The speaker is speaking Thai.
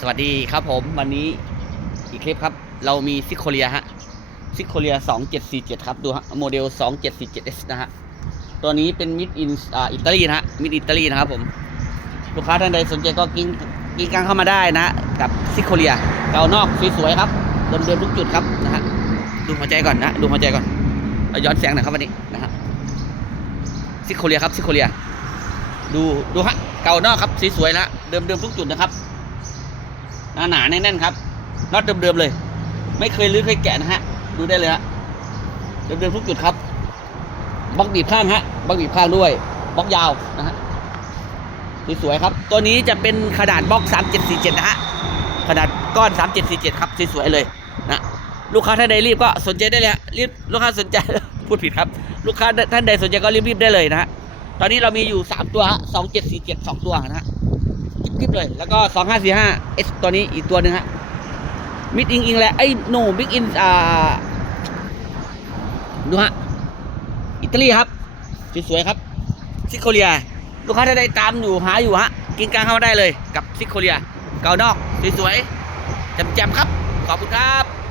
สวัสดีครับผมวันนี้อีกคลิปครับ เรามีซิโคเลียฮะซิโคเลีย2747 ครับ ดูฮะโมเดล 2747S นะฮะ ตัวนี้เป็นมิดอินอิตาลีนะฮะมิดอิตาลีนะครับผม ลูกค้าท่านใดสนใจก็กินกินกลางเข้ามาได้นะกับซิโคเลียเกานอกสวยๆครับเดิมๆทุกจุดครับนะฮะดูหัวใจก่อนนะดูหัวใจก่อนเราย้อนแสงหน่อยครับวันนี้นะฮะซิโคเลียครับซิโคเลีย ดูดูฮะเก่านอกครับสวยๆนะเดิมๆทุกจุดนะครับ หนาหนาๆแน่นๆครับน็อตเดิมๆเลย ไม่เคยลื้อเคยแกะนะฮะ ดูได้เลยฮะเดิมๆทุกจุดครับบล็อกบีบข้างฮะบล็อกบีบข้างด้วยบล็อกยาวนะฮะสวยๆครับ ตัวนี้จะเป็นขนาดบล็อก 3747 นะฮะขนาดก้อน 3747 ครับสวยๆเลยนะลูกค้าท่านใดรีบก็สนใจได้เลยฮะรีบลูกค้าสนใจพูดผิดครับ ลูกค้าท่านใดสนใจก็รีบๆได้เลยนะฮะตอนนี้เรามีอยู่ 3 ตัวฮะ2747 2 ตัวนะฮะ คลิปเลย แล้วก็สองห้าสี่ห้าเอสตัวนี้อีกตัวหนึ่งฮะมิดอิงอิงแหละไอ้โนบิ๊กอินอ่าดูฮะอิตาลีครับ สวยๆครับซิโคเลีย ลูกค้าถ้าได้ตามอยู่หาอยู่ฮะกินกลางเข้ามาได้เลยกับซิโคเลีย เกานอก สวยๆแจ่มๆครับ ขอบคุณครับ